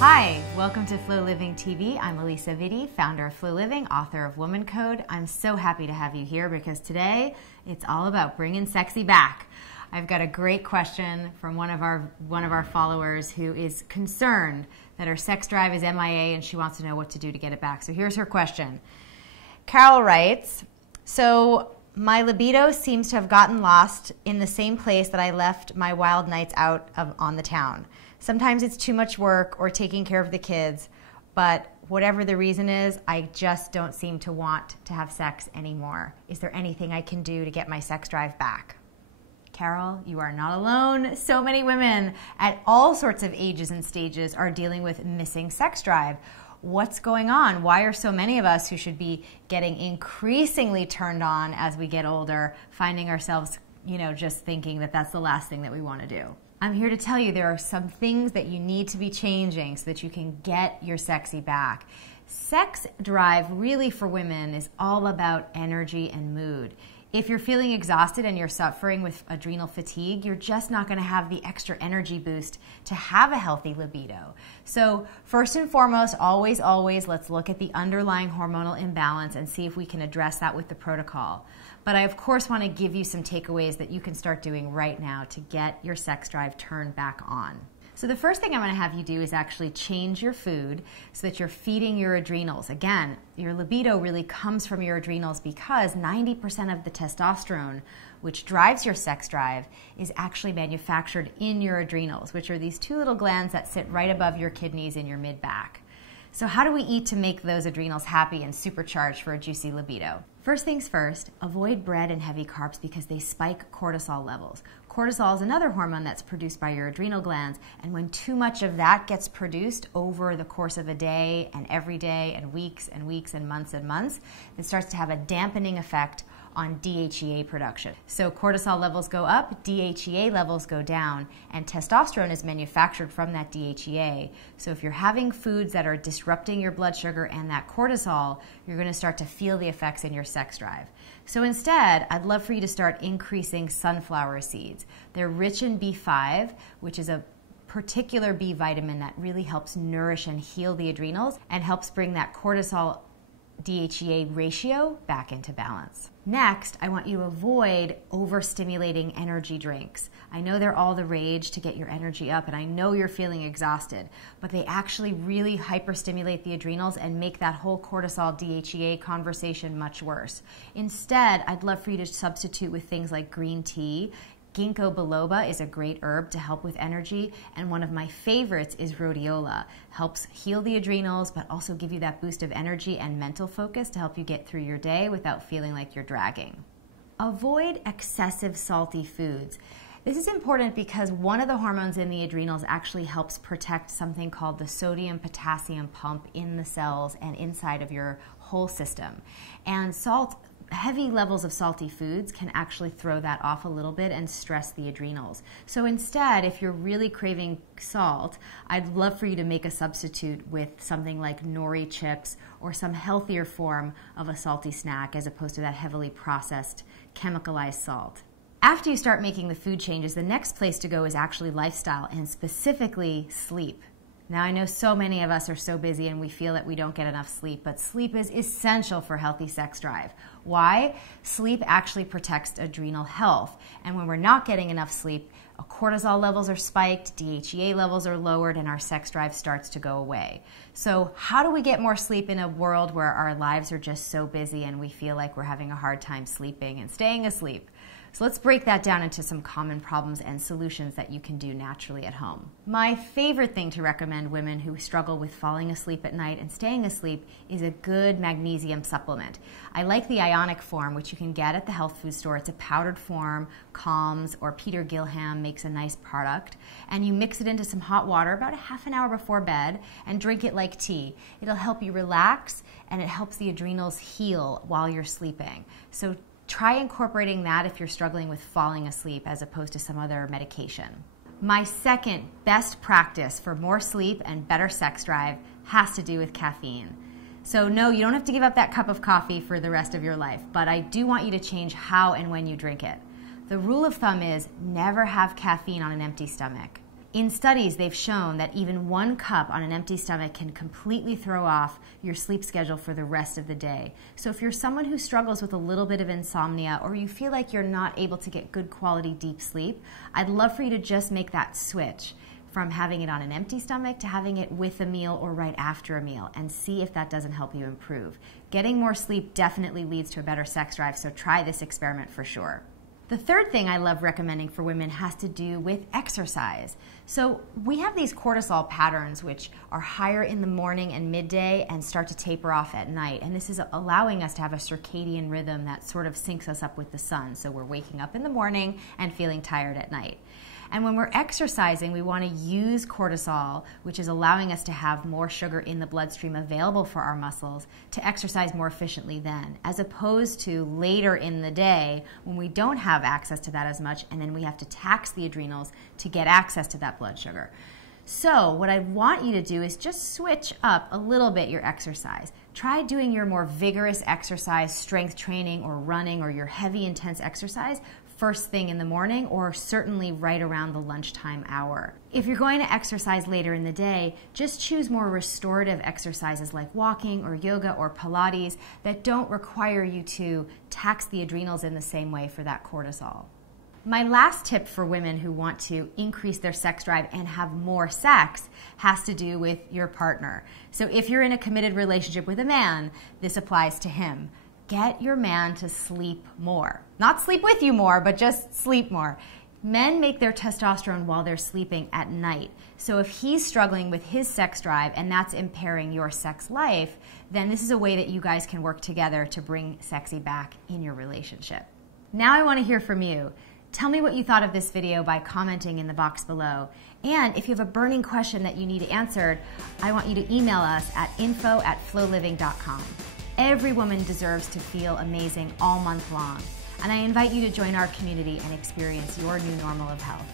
Hi, welcome to Flow Living TV. I'm Elisa Vitti, founder of Flow Living, author of Woman Code. I'm so happy to have you here because today it's all about bringing sexy back. I've got a great question from one of our followers who is concerned that her sex drive is MIA and she wants to know what to do to get it back. So here's her question. Carol writes, so my libido seems to have gotten lost in the same place that I left my wild nights out on the town. Sometimes it's too much work or taking care of the kids, but whatever the reason is, I just don't seem to want to have sex anymore. Is there anything I can do to get my sex drive back? Carol, you are not alone. So many women at all sorts of ages and stages are dealing with missing sex drive. What's going on? Why are so many of us who should be getting increasingly turned on as we get older, finding ourselves, just thinking that that's the last thing that we want to do? I'm here to tell you there are some things that you need to be changing so that you can get your sexy back. Sex drive really for women is all about energy and mood. If you're feeling exhausted and you're suffering with adrenal fatigue, you're just not going to have the extra energy boost to have a healthy libido. So first and foremost, always, let's look at the underlying hormonal imbalance and see if we can address that with the protocol. But I, of course, want to give you some takeaways that you can start doing right now to get your sex drive turned back on. So the first thing I'm going to have you do is actually change your food so that you're feeding your adrenals. Again, your libido really comes from your adrenals because 90% of the testosterone, which drives your sex drive, is actually manufactured in your adrenals, which are these two little glands that sit right above your kidneys in your mid-back. So how do we eat to make those adrenals happy and supercharged for a juicy libido? First things first, avoid bread and heavy carbs because they spike cortisol levels. Cortisol is another hormone that's produced by your adrenal glands, and when too much of that gets produced over the course of a day and every day and weeks and weeks and months, it starts to have a dampening effect on DHEA production. So cortisol levels go up, DHEA levels go down, and testosterone is manufactured from that DHEA. So if you're having foods that are disrupting your blood sugar and that cortisol, you're going to start to feel the effects in your sex drive. So instead, I'd love for you to start increasing sunflower seeds. They're rich in B5, which is a particular B vitamin that really helps nourish and heal the adrenals and helps bring that cortisol DHEA ratio back into balance. Next, I want you to avoid overstimulating energy drinks. I know they're all the rage to get your energy up, and I know you're feeling exhausted, but they actually really hyperstimulate the adrenals and make that whole cortisol DHEA conversation much worse. Instead, I'd love for you to substitute with things like green tea. Ginkgo biloba is a great herb to help with energy, and one of my favorites is rhodiola. Helps heal the adrenals, but also give you that boost of energy and mental focus to help you get through your day without feeling like you're dragging. Avoid excessive salty foods. This is important because one of the hormones in the adrenals actually helps protect something called the sodium-potassium pump in the cells and inside of your whole system. And heavy levels of salty foods can actually throw that off a little bit and stress the adrenals. So instead, if you're really craving salt, I'd love for you to make a substitute with something like nori chips or some healthier form of a salty snack as opposed to that heavily processed, chemicalized salt. After you start making the food changes, the next place to go is actually lifestyle and specifically sleep. Now, I know so many of us are so busy and we feel that we don't get enough sleep, but sleep is essential for healthy sex drive. Why? Sleep actually protects adrenal health. And when we're not getting enough sleep, cortisol levels are spiked, DHEA levels are lowered, and our sex drive starts to go away. So how do we get more sleep in a world where our lives are just so busy and we feel like we're having a hard time sleeping and staying asleep? So let's break that down into some common problems and solutions that you can do naturally at home. My favorite thing to recommend women who struggle with falling asleep at night and staying asleep is a good magnesium supplement. I like the ionic form, which you can get at the health food store. It's a powdered form. Calms or Peter Gilham makes a nice product. And you mix it into some hot water about a half an hour before bed and drink it like tea. It'll help you relax and it helps the adrenals heal while you're sleeping. So try incorporating that if you're struggling with falling asleep as opposed to some other medication. My second best practice for more sleep and better sex drive has to do with caffeine. So no, you don't have to give up that cup of coffee for the rest of your life, but I do want you to change how and when you drink it. The rule of thumb is never have caffeine on an empty stomach. In studies, they've shown that even 1 cup on an empty stomach can completely throw off your sleep schedule for the rest of the day. So if you're someone who struggles with a little bit of insomnia, or you feel like you're not able to get good quality deep sleep, I'd love for you to just make that switch from having it on an empty stomach to having it with a meal or right after a meal, and see if that doesn't help you improve. Getting more sleep definitely leads to a better sex drive, so try this experiment for sure. The third thing I love recommending for women has to do with exercise. So we have these cortisol patterns which are higher in the morning and midday and start to taper off at night. And this is allowing us to have a circadian rhythm that sort of syncs us up with the sun. So we're waking up in the morning and feeling tired at night. And when we're exercising, we want to use cortisol, which is allowing us to have more sugar in the bloodstream available for our muscles, to exercise more efficiently then, as opposed to later in the day when we don't have access to that as much, and then we have to tax the adrenals to get access to that blood sugar. So what I want you to do is just switch up a little bit your exercise. Try doing your more vigorous exercise, strength training or running, or your heavy intense exercise first thing in the morning, or certainly right around the lunchtime hour. If you're going to exercise later in the day, just choose more restorative exercises like walking or yoga or Pilates that don't require you to tax the adrenals in the same way for that cortisol. My last tip for women who want to increase their sex drive and have more sex has to do with your partner. So if you're in a committed relationship with a man, this applies to him. Get your man to sleep more. Not sleep with you more, but just sleep more. Men make their testosterone while they're sleeping at night. So if he's struggling with his sex drive and that's impairing your sex life, then this is a way that you guys can work together to bring sexy back in your relationship. Now I want to hear from you. Tell me what you thought of this video by commenting in the box below. And if you have a burning question that you need answered, I want you to email us at info@flowliving.com. Every woman deserves to feel amazing all month long, and I invite you to join our community and experience your new normal of health.